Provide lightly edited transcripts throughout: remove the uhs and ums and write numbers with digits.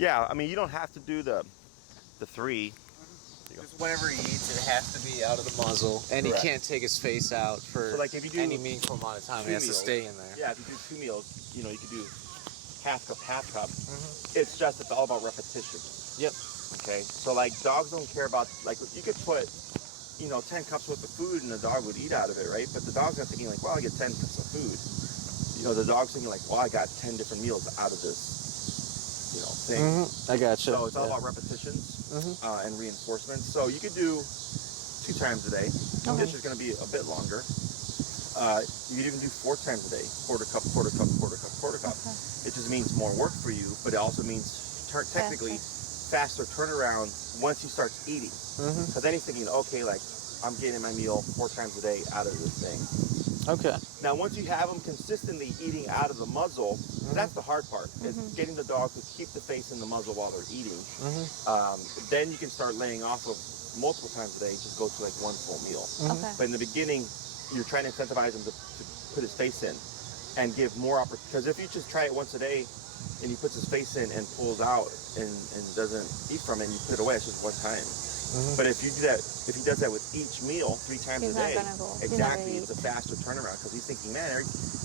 Yeah, I mean, you don't have to do the 3. Just whenever he eats, it has to be out of the muzzle, and Correct. he can't take his face out for So, like, if you do any meaningful amount of time. He has to stay in there. Yeah, if you do 2 meals, you know, you could do half cup, half cup. It's just, it's all about repetition. Yep. Okay, so like dogs don't care about, like, you could put, you know, 10 cups worth of food and the dog would eat out of it, right? But the dog's not thinking like, well, I get 10 cups of food. You know, the dog's thinking like, well, I got 10 different meals out of this, you know, thing. I gotcha. So it's all about repetitions and reinforcements. So you could do 2 times a day. The dish is going to be a bit longer. You could even do 4 times a day, quarter cup, quarter cup, quarter cup, quarter cup. It just means more work for you, but it also means technically faster turnaround once he starts eating. Because then he's thinking, okay, like, I'm getting my meal 4 times a day out of this thing. Okay. Now, once you have them consistently eating out of the muzzle, that's the hard part, is getting the dog to keep the face in the muzzle while they're eating. Then you can start laying off of multiple times a day, just go to like 1 full meal. But in the beginning, you're trying to incentivize him to put his face in and give more opportunity. Because if you just try it once a day and he puts his face in and pulls out and doesn't eat from it and you put it away, it's just 1 time. But if you do that, if he does that with each meal 3 times a day, exactly, it's a faster turnaround because he's thinking, man,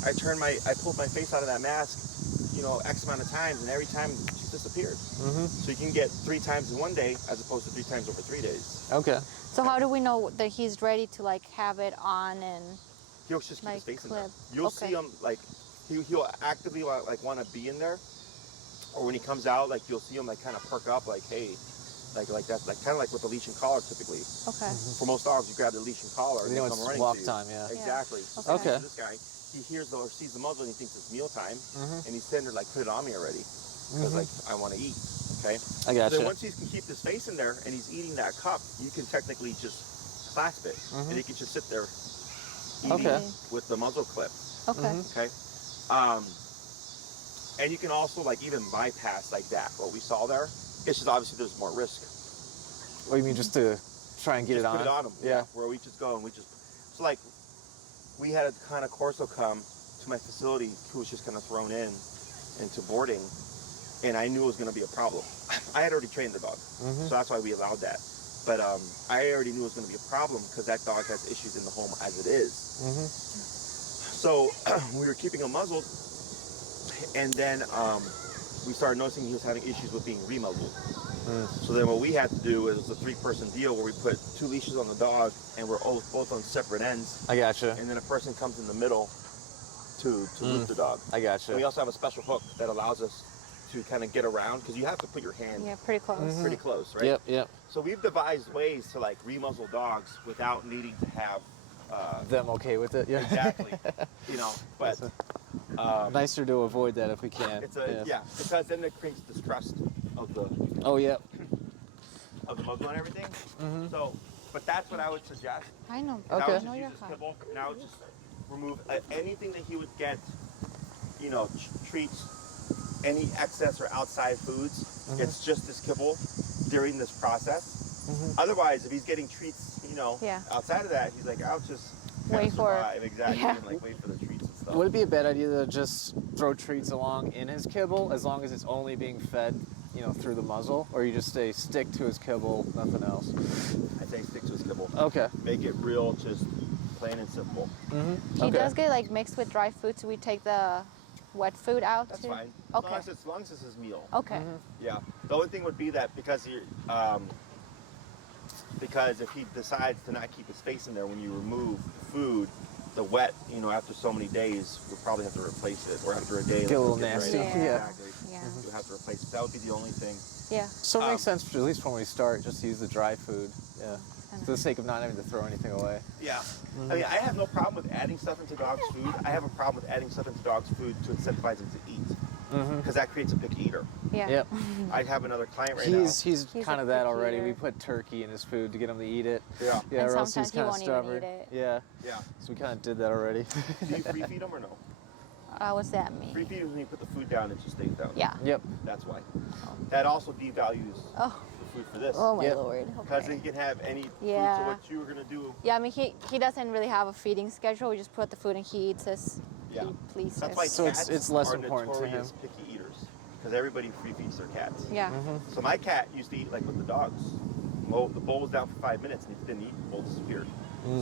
I pulled my face out of that mask, you know, X amount of times, and every time she disappeared. So you can get 3 times in 1 day as opposed to 3 times over 3 days. Okay. So how do we know that he's ready to like have it on and He'll just keep like his face clip? in there. You'll see him like he'll actively like want to be in there, or when he comes out, like you'll see him like kind of perk up, like hey. Like that's like kind of like with the leash and collar typically. For most dogs, you grab the leash and collar and You know, they come it's running walk to you. time, yeah. Exactly. Okay. This guy, he hears or sees the muzzle and he thinks it's meal time, and he's sitting there like, put it on me already, because like I want to eat. Okay. I gotcha. So then once he can keep his face in there and he's eating that cup, you can technically just clasp it, and he can just sit there eating with the muzzle clip. Okay. And you can also like even bypass like that. What we saw there. It's just obviously there's more risk. What do you mean, just to try and get it on? Put it on them. Yeah. Where we just go and we just, so like, we had a kind of Corso come to my facility who was just kind of thrown into boarding, and I knew it was going to be a problem. I had already trained the dog, so that's why we allowed that. But I already knew it was going to be a problem because that dog has issues in the home as it is. So we were keeping him muzzled, and then we started noticing he was having issues with being remuzzled. So then what we had to do was a 3-person deal where we put 2 leashes on the dog and we're both on separate ends. I gotcha. And then a person comes in the middle to loop the dog. I gotcha. And we also have a special hook that allows us to kind of get around because you have to put your hand pretty close. pretty close, right? Yep. So we've devised ways to like remuzzle dogs without needing to have them okay with it. Yeah. Exactly. You know, but nicer to avoid that if we can. Because then it creates distrust of the of the muzzle and everything. So, but that's what I would suggest. I know. I would I know just you're use this hot. kibble. Now just remove anything that he would get, you know, treats, any excess or outside foods. It's just this kibble during this process. Otherwise, if he's getting treats, you know, outside of that, he's like, I'll just wait for exactly, and like wait for the treats and stuff. Would it be a bad idea to just throw treats along in his kibble as long as it's only being fed, you know, through the muzzle, or you just stick to his kibble, nothing else? I say stick to his kibble. Okay. Make it real, just plain and simple. He does get like mixed with dry food, so we take the wet food out. That's too? fine. Okay. As long as it's his meal. Okay. Yeah. The only thing would be that because if he decides to not keep his face in there when you remove the food, the wet, you know, after so many days, we'll probably have to replace it, or after a day. Get a little nasty. Exactly. Yeah. You'll have to replace it. That would be the only thing. Yeah. So it makes sense, at least when we start, just to use the dry food. Yeah. For the sake of not having to throw anything away. Yeah. I mean, I have no problem with adding stuff into dogs' food. I have a problem with adding stuff into dogs' food to incentivize them to eat. Because that creates a picky eater. Yeah. Yep. I have another client right now. He's kind of that already. eater. We put turkey in his food to get him to eat it. Yeah. Yeah, And or else sometimes he's he kind of won't even stubborn. eat it. Yeah. Yeah. So we kind of did that already. Do you free feed them or no? What's that mean? Free feed is when you put the food down, it just stays down. Yeah. Yep. That's why. That also devalues the food for this. Oh my lord. Because Okay. he can have any food to Yeah. what you were going to do. Yeah, I mean he doesn't really have a feeding schedule. We just put the food and he eats as he pleases. That's why So cats it's less are important to him. notorious picky eaters. because everybody free feeds their cats. Yeah. So my cat used to eat like with the dogs. Well, the bowl was down for 5 minutes, and if he didn't eat, the bowl disappeared.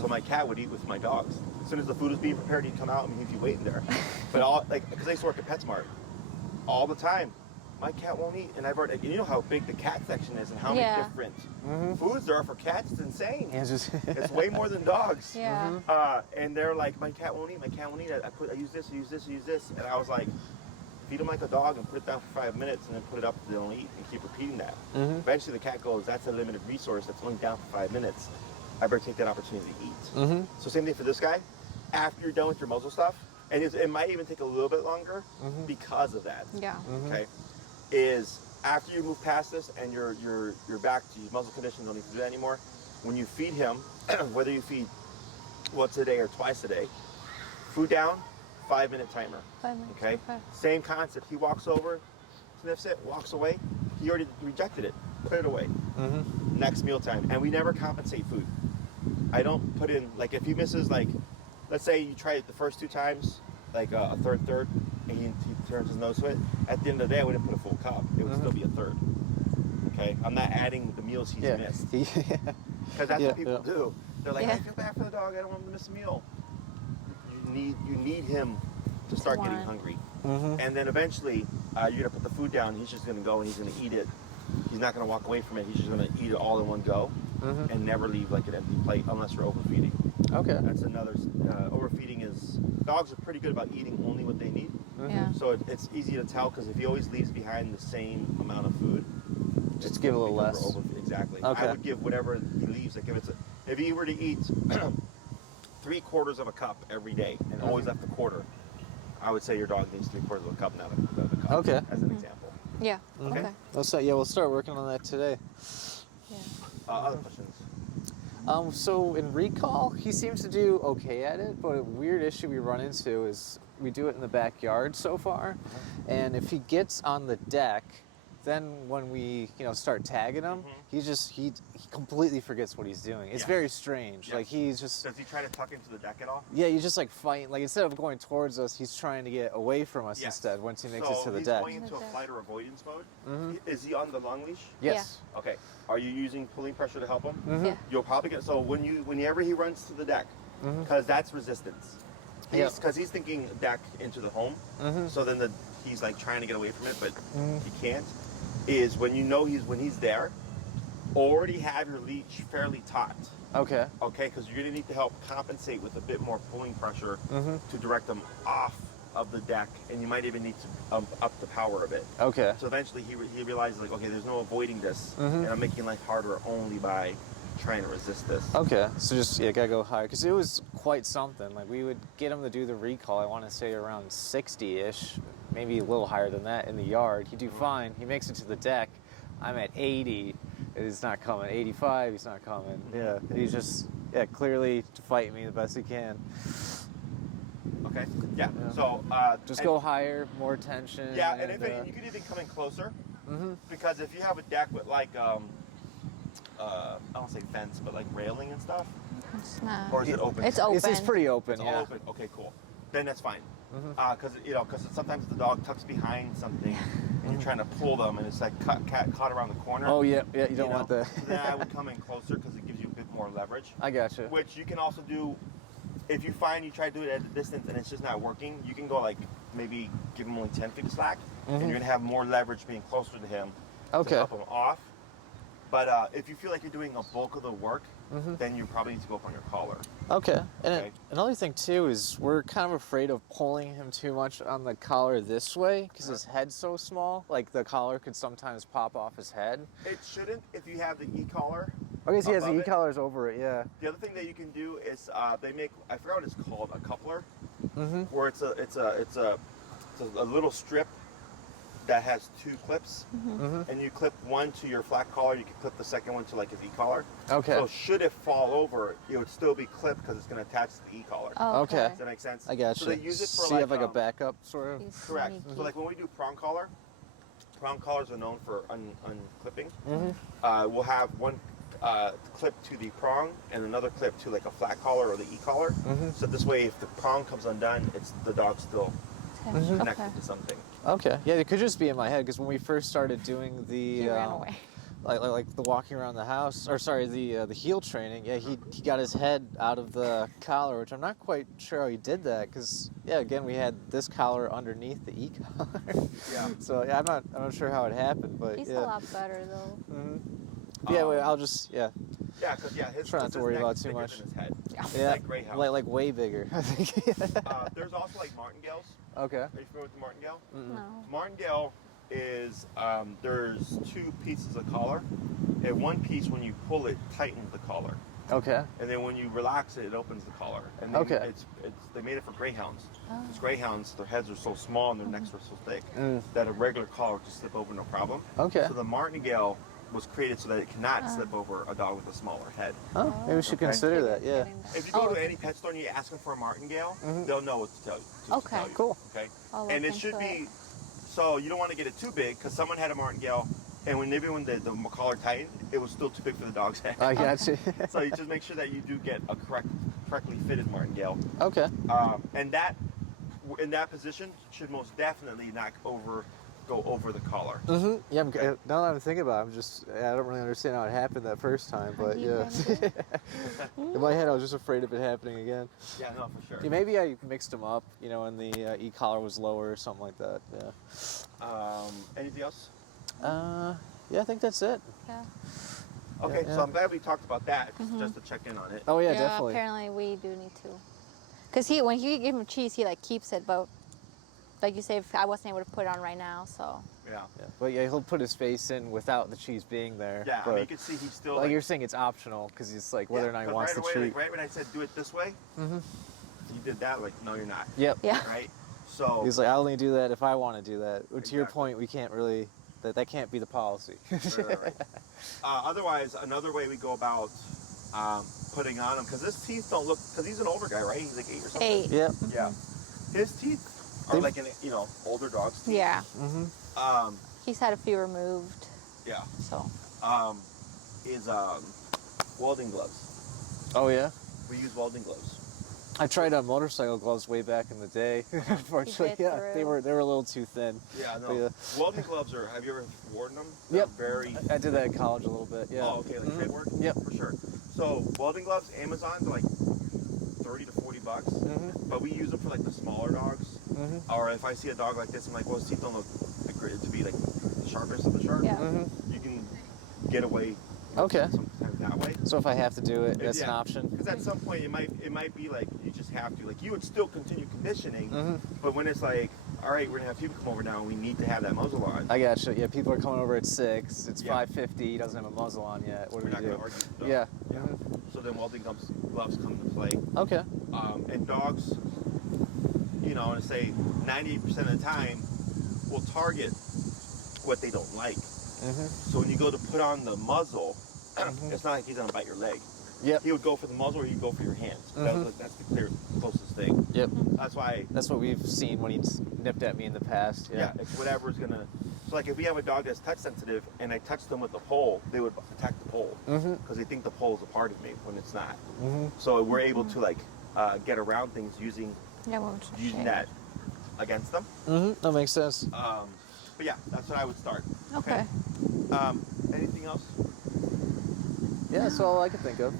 So my cat would eat with my dogs. As soon as the food was being prepared, he'd come out and he'd be waiting there. But all like, because I used to work at PetSmart, all the time, my cat won't eat. And I've already, you know how big the cat section is and how many different foods there are for cats. It's insane. Yeah, just It's way more than dogs. Yeah. And they're like, my cat won't eat. My cat won't eat. I use this. I use this. I use this. And I was like, feed them like a dog and put it down for 5 minutes and then put it up so they don't eat and keep repeating that. Eventually the cat goes, that's a limited resource that's only down for 5 minutes. I better take that opportunity to eat. So same thing for this guy. After you're done with your muzzle stuff, and it might even take a little bit longer because of that. Yeah. Okay, is after you move past this and you're back to your muzzle condition, don't need to do that anymore. When you feed him, whether you feed once a day or twice a day, food down, 5 minute timer. 5 minutes. Okay? Same concept. He walks over, sniffs it, walks away. He already rejected it. Put it away. Next meal time. And we never compensate food. I don't put in, like if he misses, like, let's say you try it the first 2 times, like a third, and he turns his nose to it. At the end of the day, I wouldn't put a full cup. It would still be a third. Okay? I'm not adding the meals he's missed. Because that's what people do. They're like, I feel bad for the dog. I don't want him to miss a meal. You need him to start getting hungry. And then eventually, you're going to put the food down. He's just going to go and he's going to eat it. He's not going to walk away from it. He's just going to eat it all in one go and never leave like an empty plate unless you're overfeeding. Okay. That's another, overfeeding is, dogs are pretty good about eating only what they need. Yeah. So it's easy to tell because if he always leaves behind the same amount of food, just give a little less. Exactly. Okay. I would give whatever he leaves. Like if he were to eat 3/4 of a cup every day and always left a quarter, I would say your dog needs 3/4 of a cup, not a cup. Okay. As an example. Yeah. Okay. We'll start working on that today. Yeah. Other questions? So in recall, he seems to do okay at it, but a weird issue we run into is we do it in the backyard so far, and if he gets on the deck, then when we start tagging him, he completely forgets what he's doing. It's very strange. Like he's just. Does he try to tuck into the deck at all? Yeah, he's just like fighting. Like instead of going towards us, he's trying to get away from us instead. Once he makes it to the deck. So he's going into a flight or avoidance mode. Is he on the long leash? Yes. Okay. Are you using pulling pressure to help him? Yeah. You'll probably get whenever he runs to the deck, because that's resistance. Because he's thinking deck into the home. So then he's like trying to get away from it, but he can't. Is when when he's there, already have your leash fairly taut. Okay. Okay, because you're gonna need to help compensate with a bit more pulling pressure to direct them off of the deck, and you might even need to up the power a bit. Okay. So eventually he realizes like, okay, there's no avoiding this, and I'm making life harder only by trying to resist this. Okay, so just gotta go higher because it was quite something. Like we would get him to do the recall. I want to say around 60-ish, maybe a little higher than that in the yard. He'd do fine. He makes it to the deck. I'm at 80. He's not coming. 85. He's not coming. Yeah, he's just clearly fighting me the best he can. Okay. Yeah. So just go higher, more tension. Yeah, and if you could even come in closer, because if you have a deck with like I don't say fence, but like railing and stuff. It's not. Or is it open? It's open. It's pretty open. It's all open. Okay, cool. Then that's fine. Because sometimes the dog tucks behind something, and you're trying to pull them, and it's like caught around the corner. Oh yeah. You don't want that. So then I would come in closer because it gives you a bit more leverage. I gotcha. Which you can also do if you find you try to do it at a distance and it's just not working. You can go like maybe give him only 10 feet of slack, and you're gonna have more leverage being closer to him to help him off. But if you feel like you're doing a bulk of the work, then you probably need to go up on your collar. Okay. And another thing too is we're kind of afraid of pulling him too much on the collar this way because his head's so small. Like the collar could sometimes pop off his head. It shouldn't if you have the e-collar. Okay, so he has the e-collars over it, yeah. The other thing that you can do is they make, I forgot what it's called, a coupler, where it's a little strip that has 2 clips, and you clip one to your flat collar, you can clip the second one to like his e-collar. Okay. So should it fall over, it would still be clipped because it's going to attach to the e-collar. Oh, Okay. Does that make sense? I gotcha. So they use it for so you have like a backup sort of? Correct. So like when we do prong collar, prong collars are known for unclipping. We'll have one clip to the prong and another clip to like a flat collar or the e-collar. So this way if the prong comes undone, the dog still Okay. connected Okay. to something. Okay. Yeah, it could just be in my head because when we first started doing the He ran away. like the walking around the house, or sorry, the heel training. Yeah, he got his head out of the collar, which I'm not quite sure how he did that. Because yeah, again, we had this collar underneath the e collar. Yeah. So yeah, I'm not sure how it happened, but He's yeah. a lot better though. Yeah, wait, I'll just Yeah, because his Try not to his worry neck about is too bigger much. than his head. Yeah. It's yeah, like greyhound. like way bigger. I think. There's also like martingales. Okay. Are you familiar with the martingale? No. Martingale is there's two pieces of collar, and one piece when you pull it tightens the collar, Okay. and then when you relax it, it opens the collar. And Okay. they made it for greyhounds. Because greyhounds, their heads are so small and their necks are so thick that a regular collar would just slip over no problem. Okay. So the martingale was created so that it cannot slip over a dog with a smaller head. Oh, maybe we should Okay. consider that. Yeah. If you go to any pet store and you ask them for a martingale, they'll know what to tell you. to Okay. tell you, Cool. Okay. I'll And look it should into be, so you don't want to get it too big because someone had a martingale, and when the collar tightened, it was still too big for the dog's head. I got you. So you just make sure that you do get a correctly fitted martingale, Okay. and that in that position should most definitely not go over the collar. Yeah, now that I'm thinking about it, I don't really understand how it happened that first time, but yeah. In my head, I was just afraid of it happening again. Yeah, no, for sure. Yeah, maybe I mixed them up, and the e-collar was lower or something like that. Yeah. Anything else? Yeah, I think that's it. Yeah. Okay, Yeah. so I'm glad we talked about that just to check in on it. Oh yeah, definitely. Apparently we do need to. Cause when you give him cheese, he like keeps it, but like you say, if I wasn't able to put it on right now, so. Yeah. Yeah. But yeah, he'll put his face in without the cheese being there. Yeah, I but, mean, you can see he's still like you're saying, it's optional because he's like whether or not he 'cause wants right the away, treat. like, right when I said do it this way, you did that. Like, no, you're not. Yep. Yeah. Right. So He's like, I only do that if I want to do that. To your Exactly. point, we can't really. That can't be the policy. right. Otherwise, another way we go about putting on him, because his teeth don't look, because he's an older guy, right? He's like 8 or something. 8. Yep. Yeah. His teeth are like an older dog's teeth. Yeah. He's He's had a few removed, yeah. so. Is welding gloves. Oh yeah. We use welding gloves. I tried motorcycle gloves way back in the day. Unfortunately, bit yeah, through. they were a little too thin. Yeah, no. But, yeah. Welding gloves are. Have you ever worn them? Yep. They're very. I did that in college a little bit. Yeah. Oh, okay, like trade work. Yep. For sure. So welding gloves, Amazon, they're like $30 to $40. But we use them for like the smaller dogs. Or if I see a dog like this, I'm like, well, his teeth don't look to be like the sharpest of the sharp. Yeah. You can get away. Okay. Sometimes that way. So if I have to do it, that's an Yeah. option. Because at some point it might be like you just have to. Like you would still continue conditioning, but when it's like, all right, we're gonna have people come over now and we need to have that muzzle on. I got you. Yeah, people are coming over at 6. It's Yeah. 5:50. He doesn't have a muzzle on yet. What do We're we not do? gonna argue. No. Yeah. So then welding gloves come into play. Okay. And dogs, I want to say 98% of the time will target what they don't like. So when you go to put on the muzzle, it's not like he's gonna bite your leg. Yep. He would go for the muzzle or he'd go for your hands. That's the closest thing. Yep. That's why. That's what we've seen when he's nipped at me in the past. Yeah, it's whatever's gonna. So like if we have a dog that's touch sensitive and I touch them with the pole, they would attack the pole because they think the pole is a part of me when it's not. So we're able to like get around things using that against them. That makes sense. But yeah, that's what I would start. Okay. Anything else? Yeah, that's all I can think of.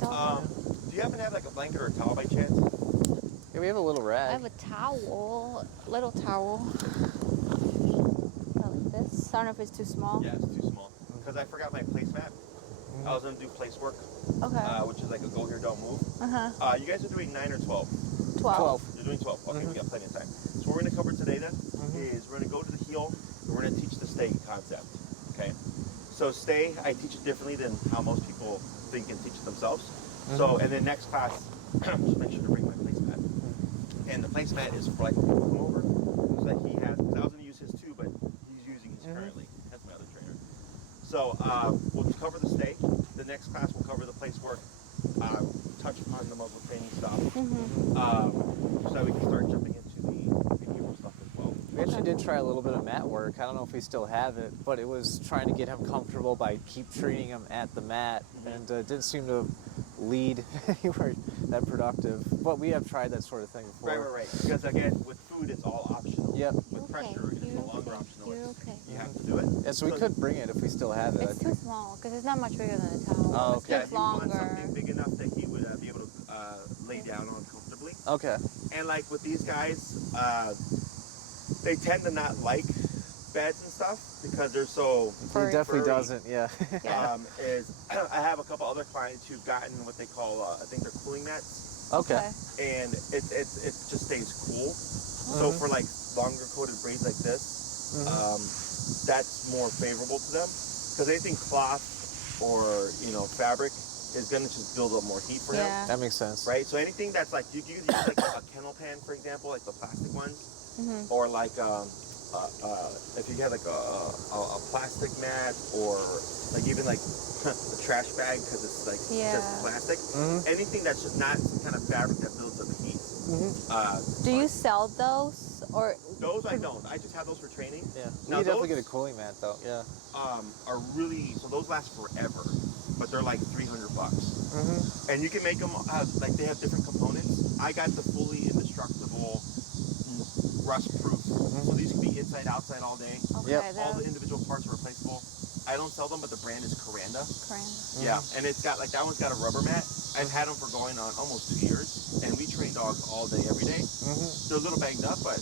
Do you happen to have like a blanket or a towel by chance? Yeah, we have a little rag. I have a towel, little towel. Like this. I don't know if it's too small. Yeah, it's too small. Because I forgot my placemat. I was gonna do place work, Okay. which is like a go here, don't move. You guys are doing 9 or 12? 12. You're doing 12. Okay, we got plenty of time. So what we're gonna cover today then is we're gonna go to the heel and we're gonna teach the stay concept. Okay. So stay, I teach it differently than how most people think and teach it themselves. So and then next class, just make sure to bring my placemat. And the placemat is for like people who come over. So that he has, because I was gonna use his too, but he's using his currently. That's my other trainer. So we'll cover the stay. The next class we'll cover the place work. Touch upon the muzzle training stuff. So that we can start jumping into the behavioral stuff as well. We actually did try a little bit of mat work. I don't know if we still have it, but it was trying to get him comfortable by keep treating him at the mat, and it didn't seem to lead anywhere that productive. But we have tried that sort of thing before. Right. Because again, with food, it's all optional. Yep. With pressure, it's no longer optional. You're It's- okay. You have to do it. Yeah, so we could bring it if we still have it. I It's too think. small because it's not much bigger than a towel. Oh, It's okay. Yeah, just he wants longer. something big enough that he would be able to lay down on comfortably. Okay. And like with these guys, they tend to not like beds and stuff because they're so. Furry. He definitely Furry. doesn't. Yeah. Yeah. I have a couple other clients who've gotten what they call I think they're cooling mats, Okay. and it just stays cool. So for like longer coated braids like this, that's more favorable to them because anything cloth or fabric is going to just build up more heat for him. Yeah. That makes sense. Right, so anything that's like you could use like a kennel pan, for example, like the plastic ones, or like if you had like a plastic mat, or like even like a trash bag because it's like just plastic. Anything that's just not some kind of fabric that builds up heat. Do you sell those or? Those I don't. I just have those for training. Yeah. Now You definitely those- get a cooling mat though. Yeah. Are really so those last forever, but they're like $300. And you can make them like they have different components. I got the fully indestructible, rust-proof. So these can be inside, outside all day. Okay, Yep. All the individual parts are replaceable. I don't sell them, but the brand is Coranda. Coranda. Yeah, and it's got like that one's got a rubber mat. I've had them for going on almost 2 years, and we train dogs all day, every day. They're a little banged up, but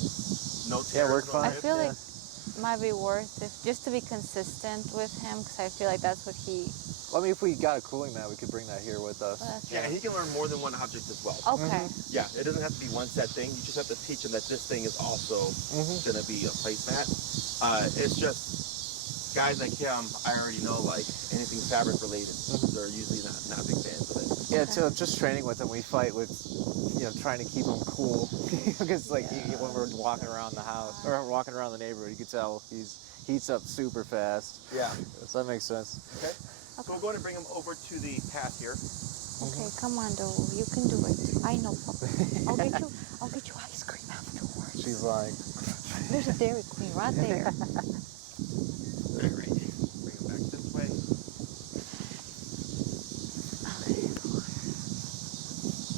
no tears. work no fine. I rips. feel like it might be worth it just to be consistent with him because I feel like that's what he. Well, I mean, if we got a cooling mat, we could bring that here with us. Well, that's Yeah, he can learn more than one object as well. Okay. Yeah, it doesn't have to be one set thing. You just have to teach him that this thing is also going to be a placemat. It's just guys like him. I already know like anything fabric related. They're usually not big fans of it. Yeah, so just training with him, we fight with, trying to keep him cool. Because like when we're walking around the house or walking around the neighborhood, you can tell heats up super fast. Yeah. So that makes sense. Okay. So we're going to bring him over to the path here. Okay, come on, though. You can do it. I know. I'll get you ice cream afterwards. She's like, There's a Dairy Queen right there. Very right. Bring him back this way.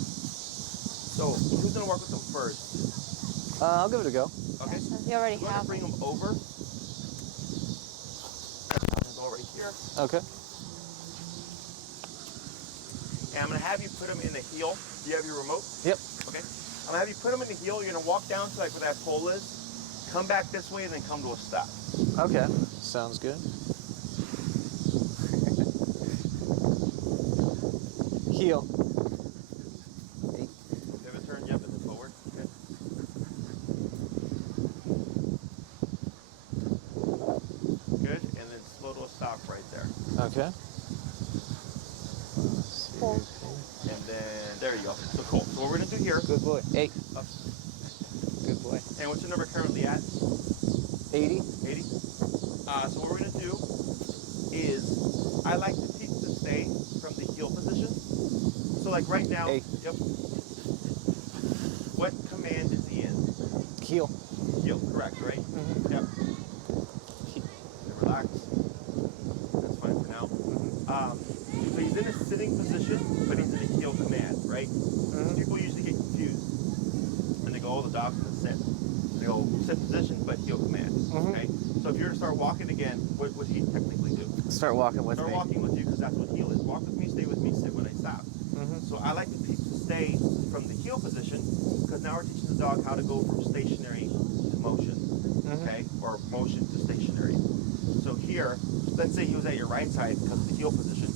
So who's going to work with them first? I'll give it a go. Okay. So you already I'm going to have. bring him over. I'm going to go right here. Okay. And I'm going to have you put him in the heel. Do you have your remote? Yep. Okay. I'm going to have you put him in the heel. You're going to walk down to like where that pole is. Come back this way and then come to a stop. Okay. Sounds good. Heel. Pivot turn, yep, and then forward. Okay. Good. And then slow to a stop right there. Okay. Cool. And then there you go. So cool. So what we're going to do here. Good boy. Hey. Up. Good boy. And what's your number currently at? 80. 80. So what we're going to do is I like to teach to stay from the heel position. So like right now, Hey. yep. What command is he in? Heel. Heel, correct, right? Yep. And relax. That's fine for now. So he's in a sitting position, but he's in a heel command, right? People usually get confused and they go, oh, the dog's in the sit. They go sit position, but heel command. Okay. So if you were to start walking again, what would he technically do? Start walking with Start me. walking with you because that's what heel is. Walk with me, stay with me, sit when I stop. So I like to teach to stay from the heel position because now we're teaching the dog how to go from stationary to motion, okay, or motion to stationary. So here, let's say he was at your right side because of the heel position.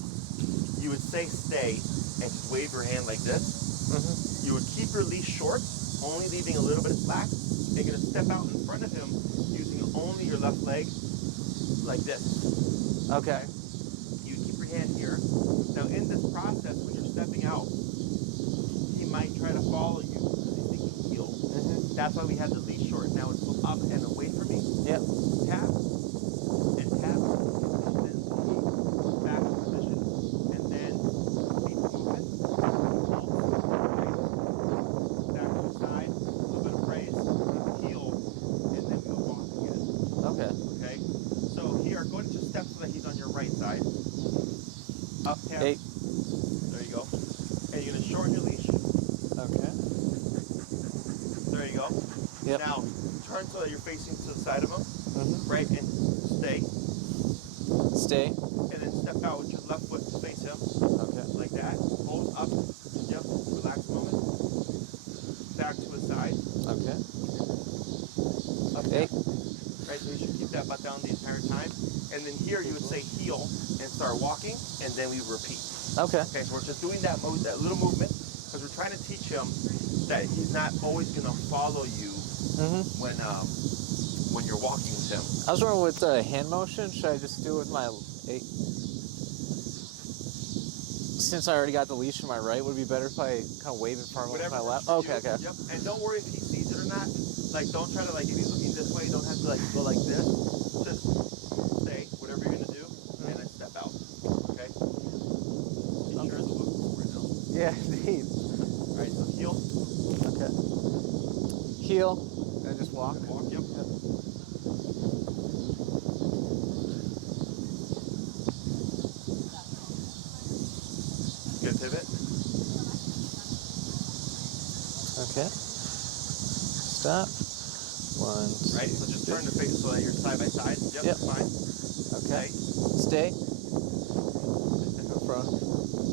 You would say stay and just wave your hand like this. You would keep your leash short, only leaving a little bit of slack. And you're going to step out in front of him using only your left leg like this. Okay. You keep your hand here. Now in this process, when you're stepping out, he might try to follow you because he's thinking heel. That's why we have the leash short. Now it's up and away from me. Yep. Tap and tap. And then back to position. And then feet movement. Back to the side. A little bit of praise. Heel. And then we'll walk again. Okay. Okay? So here, go into steps so that he's on your right side. Up, tap. Hey. There you go. And you're going to shorten your leash. go. Yep. Now, turn so that you're facing to the side of him, Mm-hmm. right? And stay. Stay. And then step out with your left foot to face him, Okay. like that. Hold up. Yep. Relax a moment. Back to his side. Okay. Up, Hey. down. Right, so you should keep that butt down the entire time. And then here you would say heel and start walking, and then we repeat. Okay. Okay, so we're just doing that little movement, because we're trying to teach him that he's not always going to follow you when you're walking with him. I was wondering with hand motion, should I just do it with my... Since I already got the leash in my right, would it be better if I kind of wave in front of him with my left? Works for Okay, you. okay. Yep. And don't worry if he sees it or not. Like, don't try to, like, if he's looking this way, you don't have to, like, go like this. Just say whatever you're going to do, and then step out. Okay? Be sure the look right now. Yeah, indeed. All right, so heel. Okay. Heel. And just walk. Walk, yep. Good pivot. Okay. Stop. One, two, Right, so just turn the face so that you're side by side. Yep, Yep. fine. Okay. Stay. No problem.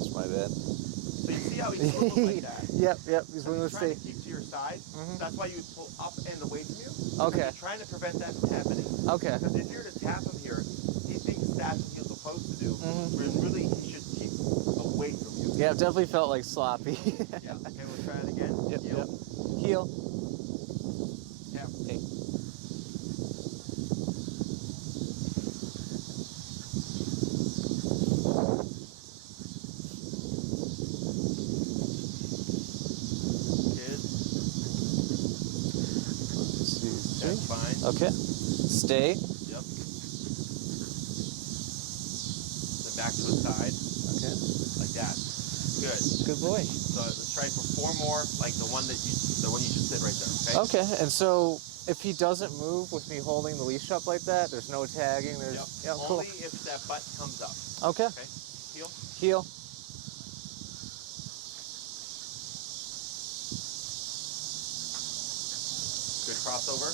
It's my bad. So you see how he swivels like that? Yep. He's willing to He's trying stay. to keep to your side. Mhm. That's why you would pull up and away from you. Okay. You're trying to prevent that from happening. Okay. Because if you were to tap him here, he thinks that's what he's supposed to do. Mhm. When really he should keep away from you. Yeah, it definitely felt like sloppy. Yeah. Okay, we'll try it again. Yep. Heel. Heel. Tap. Hey. Good. One, two, three. That's fine. Okay. Stay. Yep. Then back to his side. Okay. Like that. Good. Good boy. So let's try for 4 more, like the one you just did right there. Okay. Okay. And so if he doesn't move with me holding the leash up like that, there's no tagging. There's Yep. yeah, cool. Only if that butt comes up. Okay. Okay. Heel. Heel. Good crossover.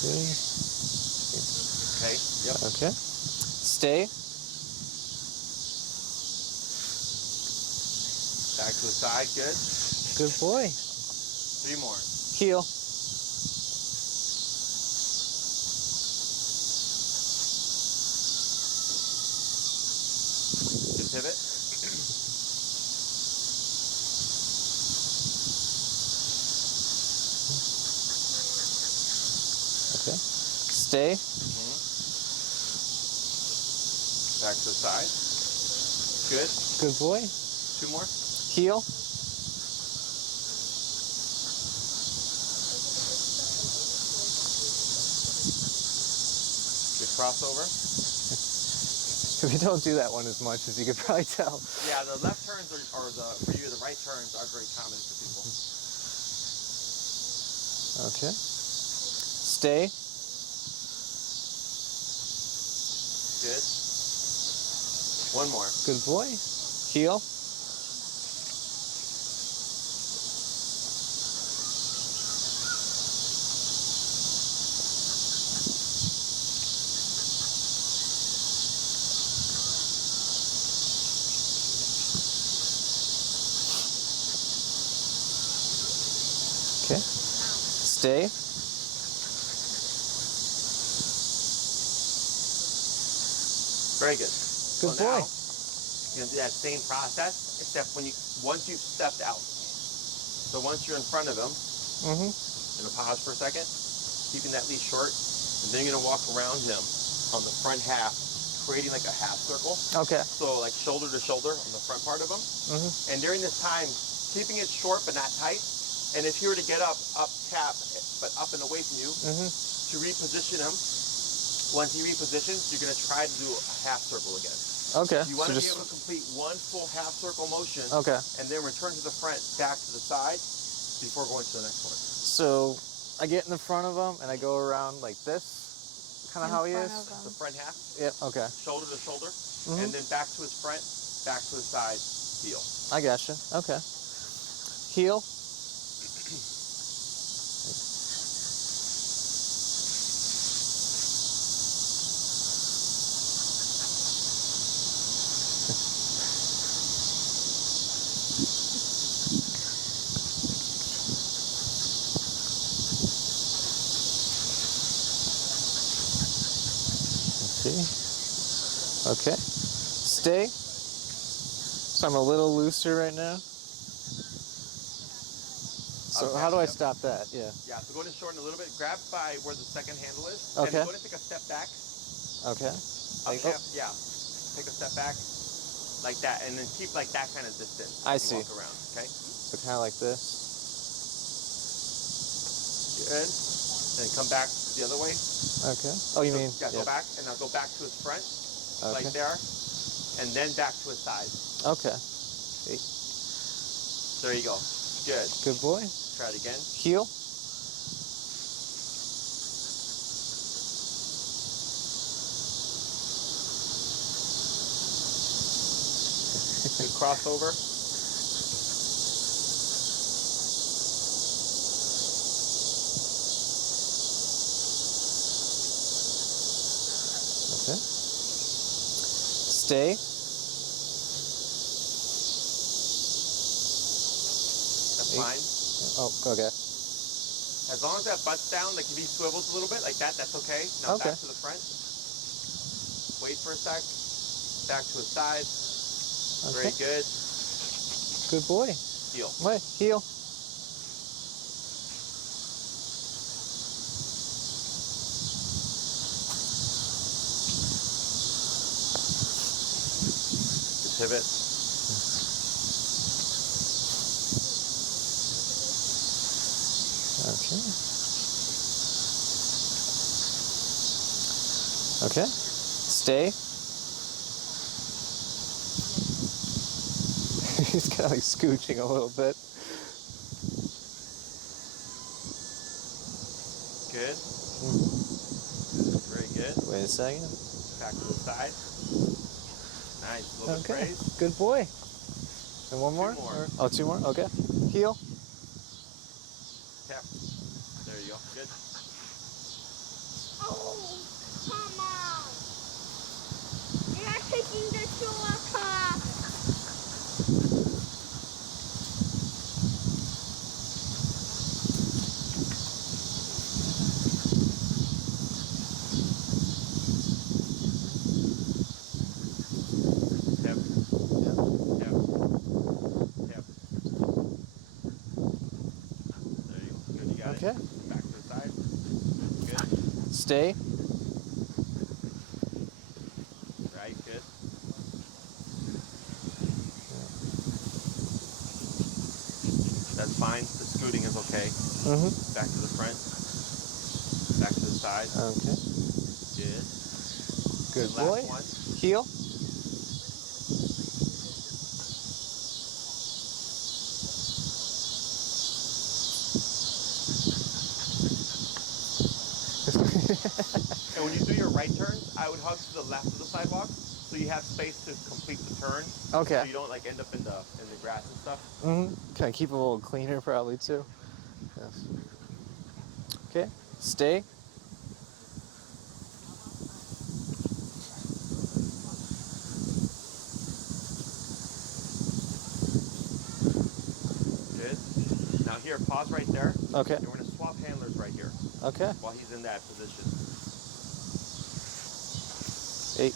Three. Okay. Yep. Okay. Stay. Back to the side. Good. Good boy. 3 more. Heel. Good pivot. Okay. Stay. Back to the side. Good. Good boy. 2 more. Heel. Good crossover. We don't do that one as much as you could probably tell. Yeah, the left turns for you, the right turns are very common for people. Okay. Stay. Good. 1 more. Good boy. Heel. Okay. Stay. Very good. Good So boy. now, you're gonna do that same process, except once you've stepped out. So once you're in front of him, Mm-hmm. you're gonna pause for a second, keeping that leash short, and then you're gonna walk around him on the front half, creating like a half circle. Okay. So like shoulder to shoulder on the front part of him. Mm-hmm. And during this time, keeping it short but not tight. And if you were to get up, tap, but up and away from you, Mm-hmm. to reposition him. Once he repositions, you're gonna try to do a half circle again. Okay. You want So to be able to complete 1 full half circle motion, Okay. and then return to the front, back to the side, before going to the next one. So I get in the front of him and I go around like this, kind of In how he front is? of him. The front half, Yep. Okay. shoulder to shoulder, Mm-hmm. and then back to his front, back to his side, heel. I gotcha. Okay. Heel. See. Okay. Stay. So I'm a little looser right now. So Okay, how do I yep. stop that? Yeah. Yeah, so go ahead and shorten a little bit. Grab by where the second handle is. Okay. And go ahead and take a step back. Okay. Up Like, half, yeah. Take a step back. Like that. And then keep like that kind of distance. I as you see. Walk around, okay? So kind of like this. Good. Then come back the other way. Okay. Oh, you mean? Yeah, go back. And now go back to his front. Like Okay. there. And then back to his side. Okay. There you go. Good. Good boy. Try it again. Heel. Good crossover. Okay. Stay. That's fine. Oh, okay. As long as that butt's down, like if he swivels a little bit like that, that's okay. Now Okay. back to the front. Wait for a sec. Back to his side. Very Okay. good. Good boy. Heel. Wait. Heel. Good pivot. Okay. Okay. Stay. He's kind of like scooching a little bit. Good. Very good. Wait a second. Back to the side. Nice. A little bit Okay. raised. Good boy. And one more? more. Or- oh, two more? Okay. Heel. Tap. There you go. Good. Oh, come on. You're taking the shortcut. Tap. Yeah. Tap. Tap. There you go. Good. You got Okay. it. Back to the side. Good. Stay. Right. Good. That's fine. The scooting is okay. Mm-hmm. Back to the front. Back to the side. Okay. Good. Good Last boy. one. Heel. And when you do your right turns, I would hug to the left of the sidewalk so you have space to complete the turn. Okay. So you don't like end up in the grass and stuff. Mm-hmm. Kind of keep it a little cleaner probably too. Yes. Okay. Stay. Good. Now here, pause right there. Okay. And we're gonna swap handlers right here Okay. while he's in that position. 8.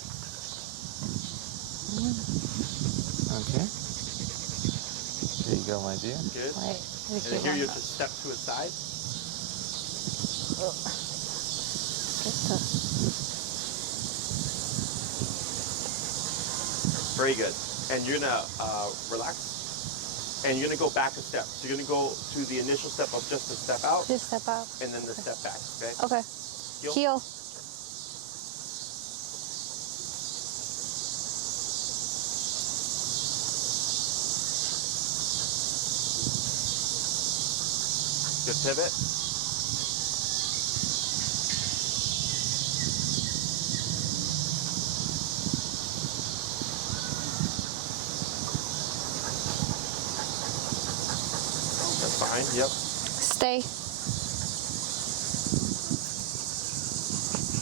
Okay. There you go, my dear. Good. Wait. And then here you just step to his side. Very good. And you're gonna relax. And you're gonna go back a step. So you're gonna go to the initial step of just the step out, Just step out. and then the step back. Okay. Okay. Heel. Heel. Good pivot. fine. Yep. Stay.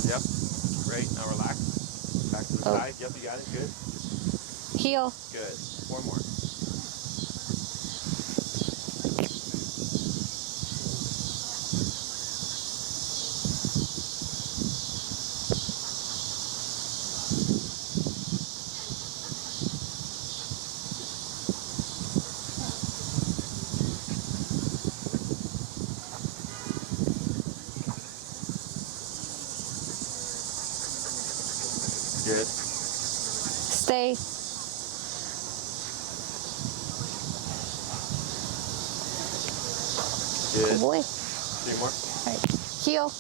Yep. Great. Now relax. Back to the Oh. side. Yep, you got it. Good. Heel. Good. One more. Good. Stay. Good. Good boy. 3 more. All right. Heel.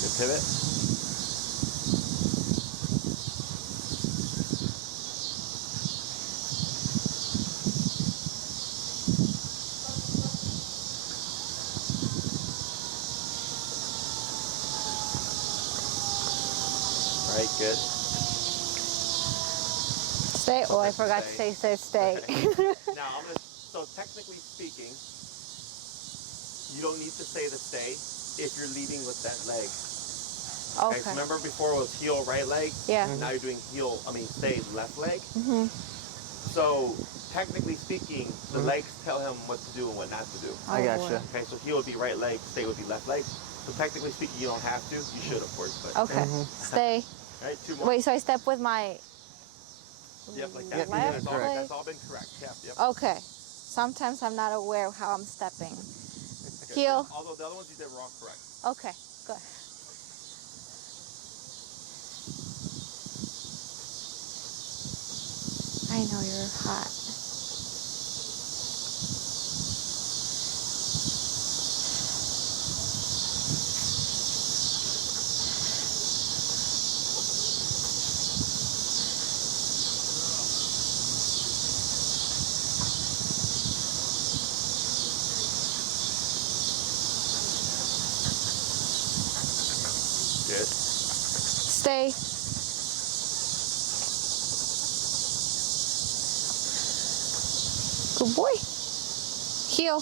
Good pivot. All right, good. Stay. Oh, I forgot to say stay. Now, so technically speaking, you don't need to say the stay if you're leading with that leg. Okay. So Okay. remember before it was heel, right leg? Yeah. Now you're doing stay, left leg. Mhm. So technically speaking, the legs tell him what to do and what not to do. I Oh, gotcha. boy. Okay, so heel would be right leg, stay would be left leg. So technically speaking, you don't have to. You should, of course, but. Okay. Stay. All right, 2 more. Wait, so I step with my Yep, like that. Yep, you're left doing correct. That's all leg? been correct. Yep. Okay. Sometimes I'm not aware of how I'm stepping. Good. Heel. Although the other ones you did wrong, correct. Okay. Good. I know you're hot. Good. Stay. Good boy. Heel.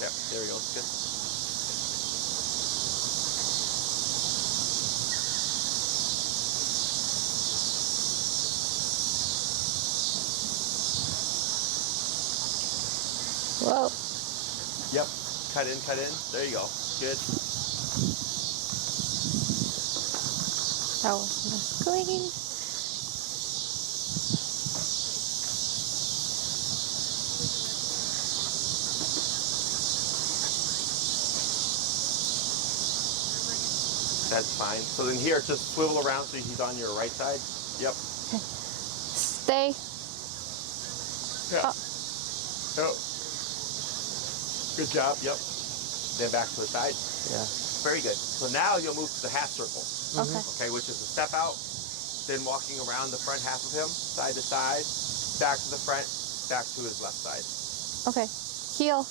Yep, there we go. Good. Whoa. Yep. Cut in, cut in. There you go. Good. That was clean. That's fine. So then here, just swivel around so he's on your right side. Yep. Stay. Yeah. Oh. Oh. Good job. Yep. Then back to the side. Yeah. Very good. So now you'll move to the half circle. Okay. Okay, which is a step out, then walking around the front half of him, side to side, back to the front, back to his left side. Okay. Heel.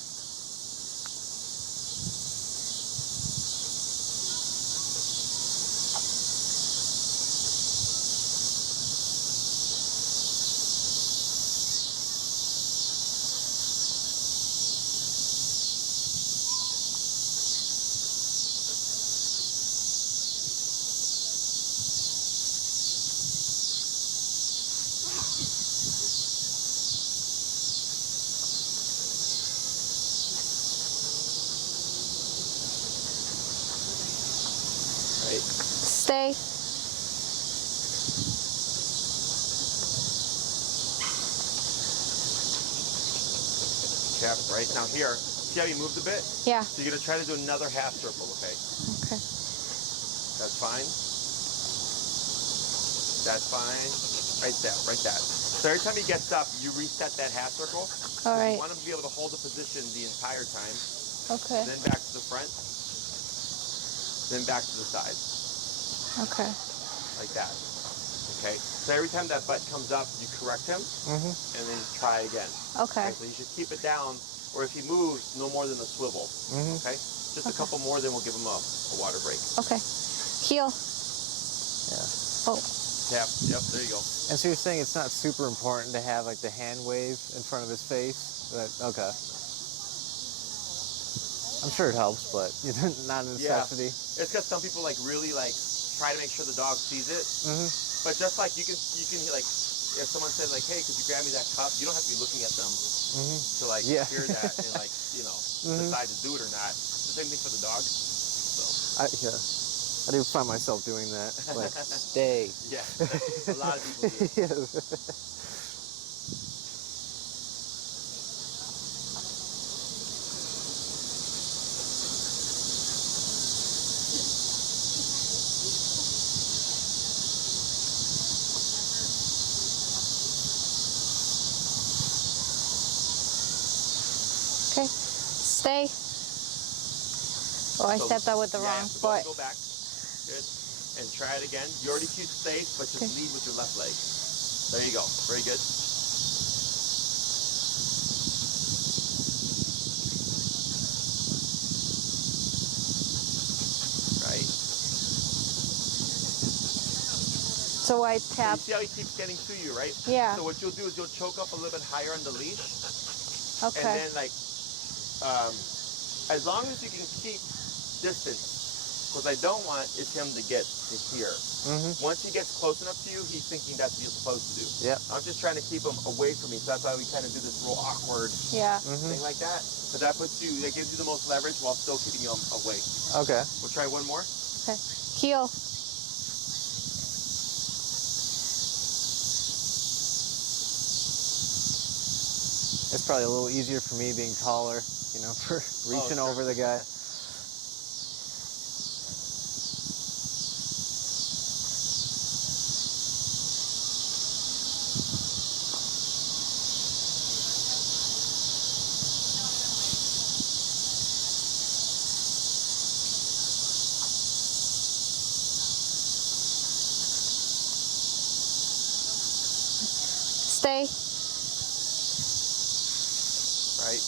Right? Stay. Cap, right? Now here, see how you moved a bit? Yeah. So you're gonna try to do another half circle, okay? Okay. That's fine. That's fine. Right there, right that. So every time he gets up, you reset that half circle. All right. You want him to be able to hold the position the entire time. Okay. Then back to the front. Then back to the side. Okay. Like that. Okay? So every time that butt comes up, you correct him, and then try again. Okay. So you should keep it down or if he moves, no more than a swivel. Okay? Just a couple more, then we'll give him a water break. Okay. Heel. Yeah. Oh. Tap. Yep, there you go. And so you're saying it's not super important to have like the hand wave in front of his face? Okay. I'm sure it helps, but not a necessity. Yeah. It's because some people like really like try to make sure the dog sees it. But just like you can like, if someone said like, hey, could you grab me that cup? You don't have to be looking at them to like hear that and like, you know, decide to do it or not. It's the same thing for the dog. So. I do find myself doing that. Like, stay. Yeah. A lot of people do. Okay. Stay. Oh, I stepped out with the wrong foot. Go back. Good. And try it again. You already keep space, but just lead with your left leg. There you go. Very good. Right. So I tap. So you see how he keeps getting to you, right? Yeah. So what you'll do is you'll choke up a little bit higher on the leash. Okay. And then like, as long as you can keep distance, what I don't want is him to get to here. Once he gets close enough to you, he's thinking that's what you're supposed to do. Yeah. I'm just trying to keep him away from me, so that's why we kind of do this real awkward thing like that. But that gives you the most leverage while still keeping him away. Okay. We'll try one more. Okay. Heel. It's probably a little easier for me being taller, you know, for reaching over the guy. Stay. Right.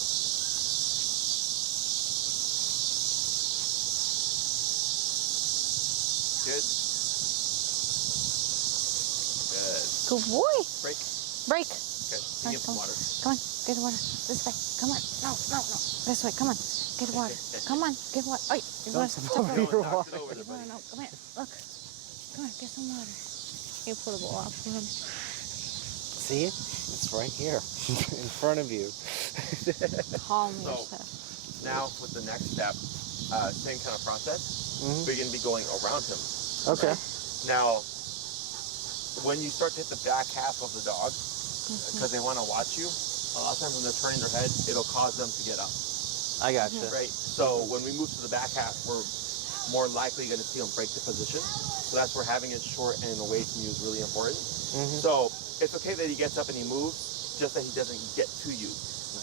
Good. Good. Good boy. Break. Break. Okay. All Give him some water. Come on. Get water. This way. Come on. No. This way. Come on. Get water. Come on. Get water. Oh, you want to step over? your Knocked it water. over there, buddy. No. Come here. Look. Come on. Get some water. You pull the bowl off for him. See it? It's right here, in front of you. Calm So, yourself. now with the next step, same kind of process. We're going to be going around him. Okay. Now, when you start to hit the back half of the dog, because they want to watch you, a lot of times when they're turning their head, it'll cause them to get up. I gotcha. Right? So when we move to the back half, we're more likely going to see them break the position. So that's where having it short and away from you is really important. So it's okay that he gets up and he moves, just that he doesn't get to you.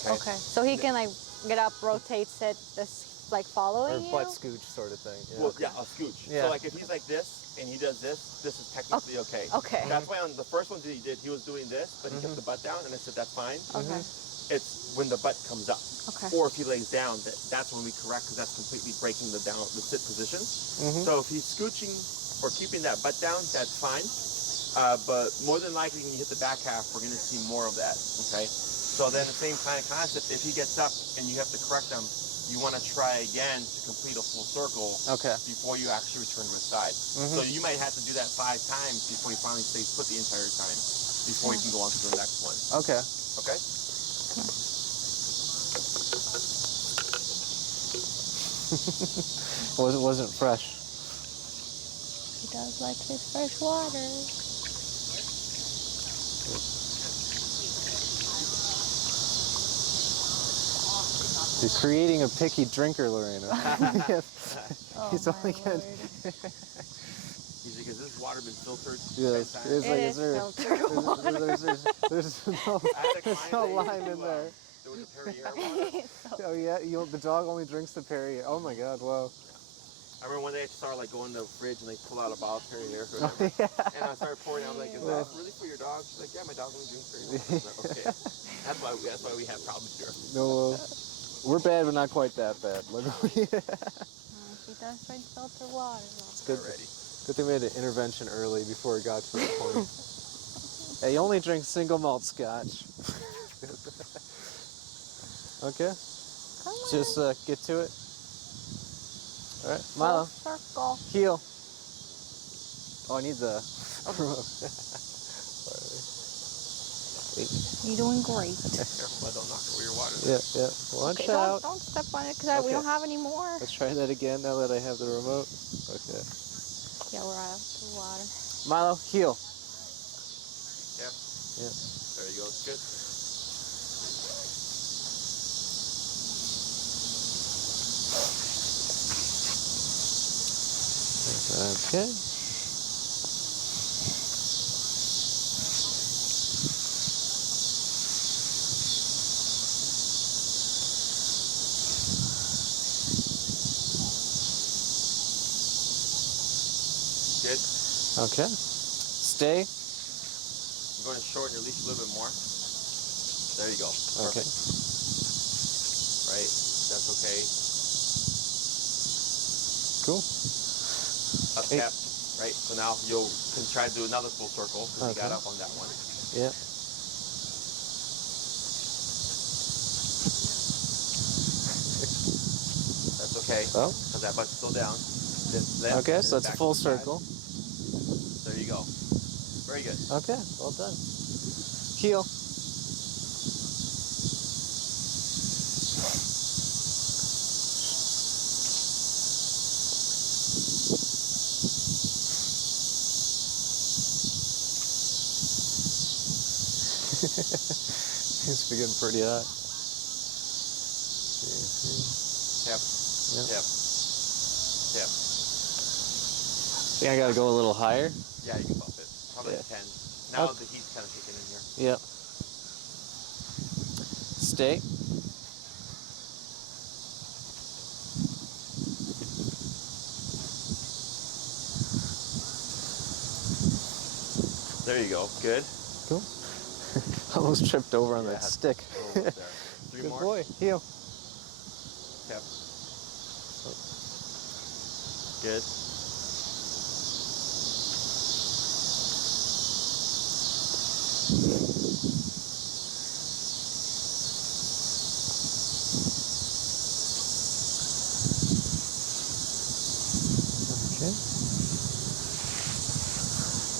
Okay. So he can like get up, rotate, sit, this like Or following you. butt scooch sort of thing. Yeah. Well, yeah, a scooch. Yeah. So like if he's like this and he does this is technically okay. Okay. That's why on the first ones that he did, he was doing this, but he kept the butt down, and I said that's fine. Okay. It's when the butt comes up. Okay. Or if he lays down, that's when we correct, because that's completely breaking the sit position. So if he's scooching or keeping that butt down, that's fine. But more than likely, when you hit the back half, we're going to see more of that. Okay. So then the same kind of concept. If he gets up and you have to correct him, you want to try again to complete a full circle before you actually return to his side. So you might have to do that 5 times before he finally stays put the entire time, before you can go on to the next one. Okay. Okay? It wasn't fresh. He does like his fresh water. You're creating a picky drinker, Lorena. Oh, He's my only gonna. Lord. He's like, has this water been filtered? Yes, 10 times? it's It like, is filtered water. there's I had to no climb line in there. There was a Perrier water. Oh yeah, the dog only drinks the Perrier. Oh my God, wow. I remember one day I started like going to the fridge and they pull out a bottle of Perrier or whatever. And I started pouring. I was like, "Is that really for your dog?" She's like, "Yeah, my dog only drinks Perrier." I was like, okay, that's why we have problems here. No. We're bad, but not quite that bad. Literally. She does drink filtered water. It's good. Already. Good thing we had an intervention early before it got to the point. Hey, you only drink single malt scotch. Okay. Come on. Just get to it. All right, Full Milo, circle. heel. Oh, I need the remote. You're doing great. Careful, I don't knock over your water. Yeah, yeah. Watch Okay, out. don't step on it because we Okay. don't have any more. Let's try that again now that I have the remote. Okay. Yeah, we're out of the water. Milo, heel. Yep. Yeah. There you go. Good. Okay. Good. Okay. Stay. I'm going to shorten your leash a little bit more. There you go. Okay. Perfect. Right. That's okay. Cool. Up Hey. tap. Right. So now you can try to do another full circle because you got Okay. up on that one. Yeah. That's okay. Oh. Because that butt's still down. Just lift Okay, and so that's a back full to the side. circle. There you go. Very good. Okay, well done. Heel. It's getting pretty hot. Tap. Yep. Tap. Tap. I think I gotta go a little higher. Yeah, you can bump it. Probably Yeah. 10. Now Okay. the heat's kind of kicking in here. Yep. Stay. There you go. Good. Cool. Almost tripped over on Yeah, that stick. Almost there. Three Good more. boy. Heel. Tap. Good. Okay.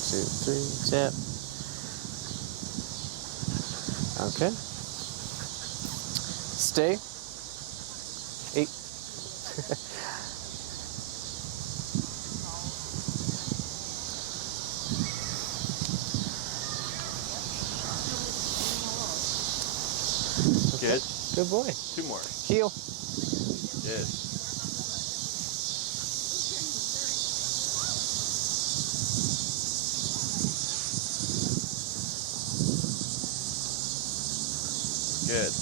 2, 3, tap. Okay. Stay. 8. Good. Good boy. 2 more. Heel. Good. Good.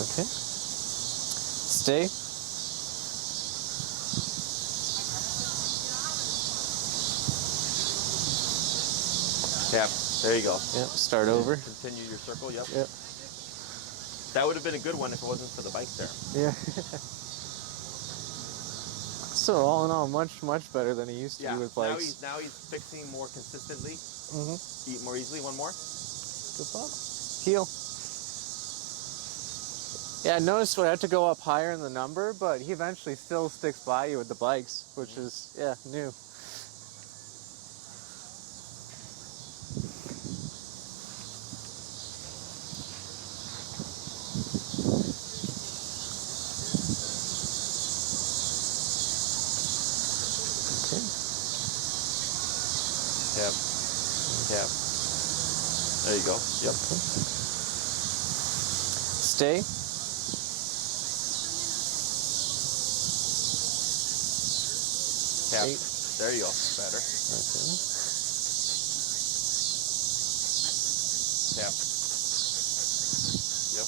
Okay. Stay. Tap. There you go. Yep. Start over. Continue your circle. Yep. Yep. That would have been a good one if it wasn't for the bike there. Yeah. So all in all, much better than he used to Yeah. be with Now bikes. he's fixing more consistently. Mm-hmm. Eat more easily. One more. Good ball. Heel. Yeah, I noticed we had to go up higher in the number, but he eventually still sticks by you with the bikes, which is, yeah, new. Okay. Tap. Tap. There you go. Yep. Stay. Tap. 8. There you go. Better. Okay. Tap. Yep.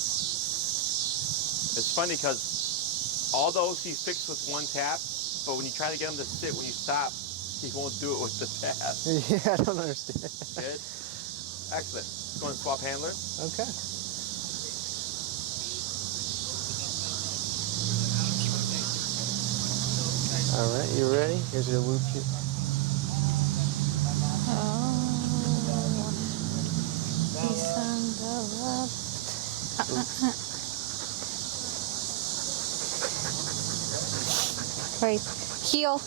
It's funny because although he's fixed with one tap, but when you try to get him to sit when you stop, he won't do it with the tap. Yeah, I don't understand. Good. Excellent. Let's go and swap handlers. Okay. All right, you ready? Here's your loop. Oh, he's on the left. Right. Heel.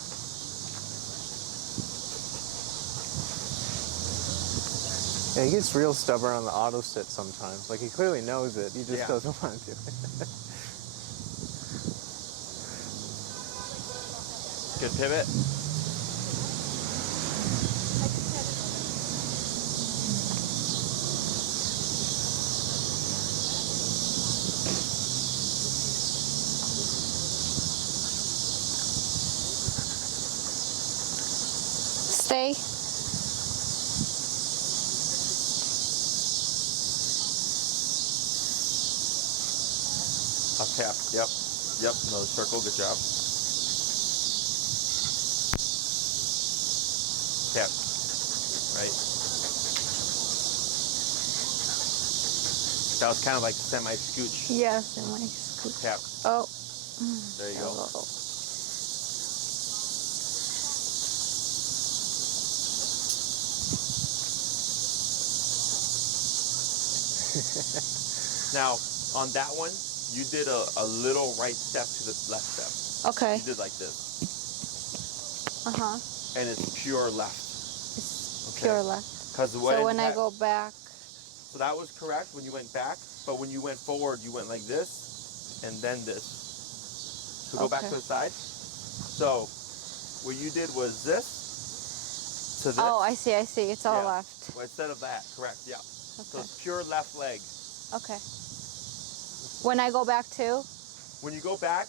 Yeah, he gets real stubborn on the auto sit sometimes. Like, he clearly knows it. He just doesn't want to do it. Good pivot. Stay. Up tap. Yep. Yep. Another circle. Good job. Tap. Right. That was kind of like semi-scooch. Yes, in my scoop. Tap. Oh. There you go. Oh. Now, on that one, you did a little right step to the left step. Okay. You did like this. Uh-huh. And it's pure left. It's Okay. pure left. Because So when I go back. So that was correct when you went back, but when you went forward, you went like this and then this. So go back Okay. to the side. So what you did was this to this. Oh, I see. It's all Yeah. left. Well, instead of that, correct, yeah. So Okay. it's pure left leg. Okay. When I go back too? When you go back,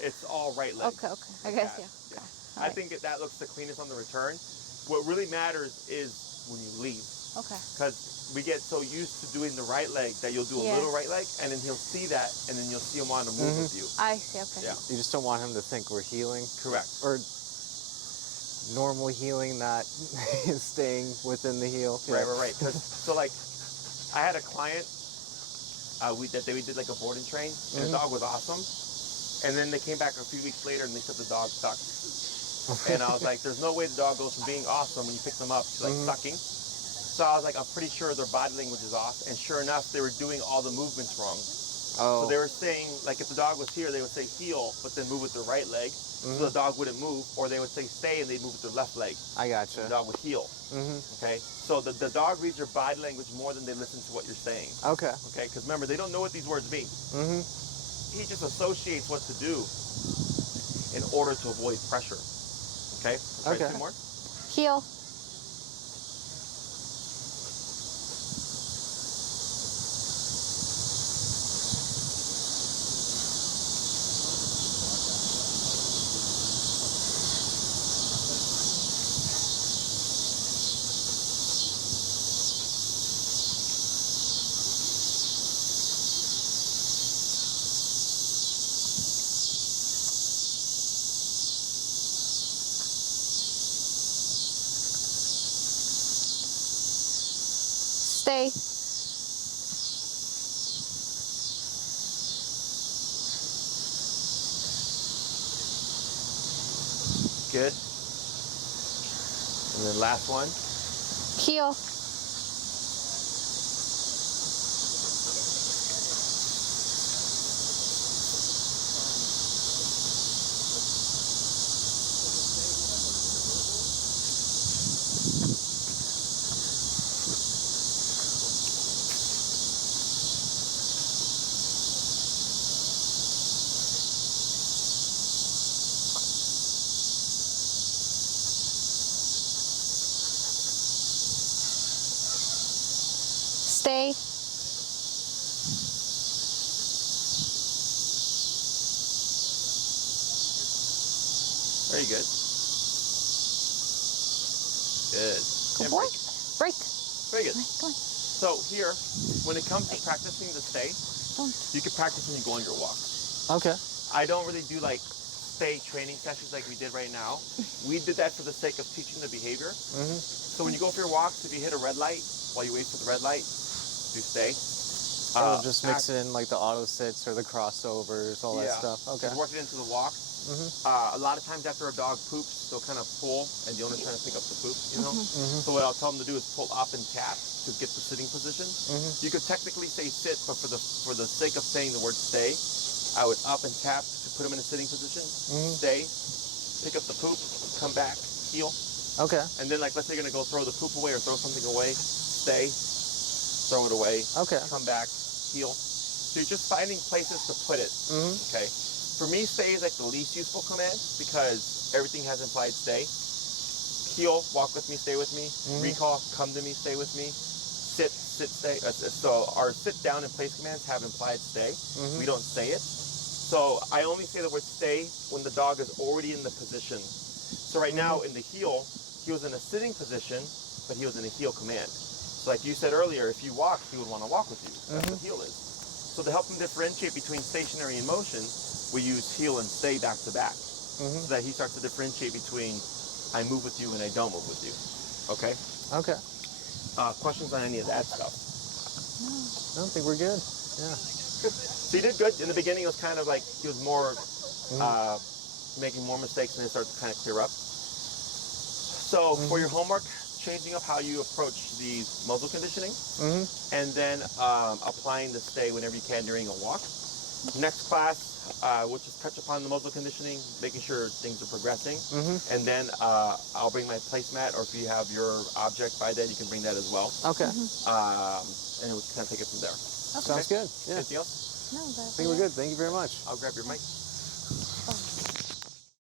it's all right leg. Okay. I guess, that. yeah. Okay. I think that looks the cleanest on the return. What really matters is when you leave. Okay. Because we get so used to doing the right leg that you'll do a Yeah. little right leg, and then he'll see that, and then you'll see him on the move with you. I see. Okay. Yeah. You just don't want him to think we're healing. Correct. Or normal healing, not staying within the heel. Right. 'Cause, so like, I had a client, we did like a board and train, and the dog was awesome. And then they came back a few weeks later and they said the dog sucked. And I was like, there's no way the dog goes from being awesome when you pick them up to like sucking. So I was like, I'm pretty sure their body language is off. And sure enough, they were doing all the movements wrong. Oh. So they were saying, like if the dog was here, they would say heel, but then move with their right leg. So the dog wouldn't move. Or they would say stay and they'd move with their left leg. I gotcha. The dog would heel. Okay? So the dog reads your body language more than they listen to what you're saying. Okay. Okay? Because remember, they don't know what these words mean. He just associates what to do in order to avoid pressure. Okay? Let's try Okay. 2 more. Heel. Stay. Good. And then last one. Heel. Stay. Very good. Good. Good And boy. break. Break. Very good. Come on. So here, when it comes to practicing the stay, Don't. you can practice when you go on your walk. Okay. I don't really do like stay training sessions like we did right now. We did that for the sake of teaching the behavior. So when you go for your walks, if you hit a red light, while you wait for the red light, do stay. Just mix in like the auto sits or the crossovers, all that stuff. Okay. Just work it into the walk. A lot of times after a dog poops, they'll kind of pull, and the owner's trying to pick up the poop, you know? So what I'll tell them to do is pull up and tap to get the sitting position. You could technically say sit, but for the sake of saying the word stay, I would up and tap to put them in a sitting position, stay, pick up the poop, come back, heel. Okay. And then, like, let's say you're going to go throw the poop away or throw something away, stay, throw it away, Okay. come back, heel. So you're just finding places to put it, okay? For me, stay is like the least useful command because everything has implied stay. Heel, walk with me, stay with me. Recall, come to me, stay with me. Sit, stay. So our sit down and place commands have implied stay. We don't say it. So I only say the word stay when the dog is already in the position. So right now in the heel, he was in a sitting position, but he was in a heel command. So like you said earlier, if you walk, he would want to walk with you. That's what heel is. So to help him differentiate between stationary and motion, we use heel and stay back to back. So that he starts to differentiate between I move with you and I don't move with you. Okay? Okay. Questions on any of that stuff? I don't think we're good. Yeah. So you did good. In the beginning, it was kind of like he was more making more mistakes, and then it started to kind of clear up. So for your homework, changing up how you approach these muzzle conditioning, and then applying the stay whenever you can during a walk. Next class, we'll just touch upon the muzzle conditioning, making sure things are progressing, and then I'll bring my placemat, or if you have your object by then, you can bring that as well. Okay. And we'll kind of take it from there. Sounds good. Yeah. Anything else? No, I think we're good. Thank you very much. I'll grab your mic.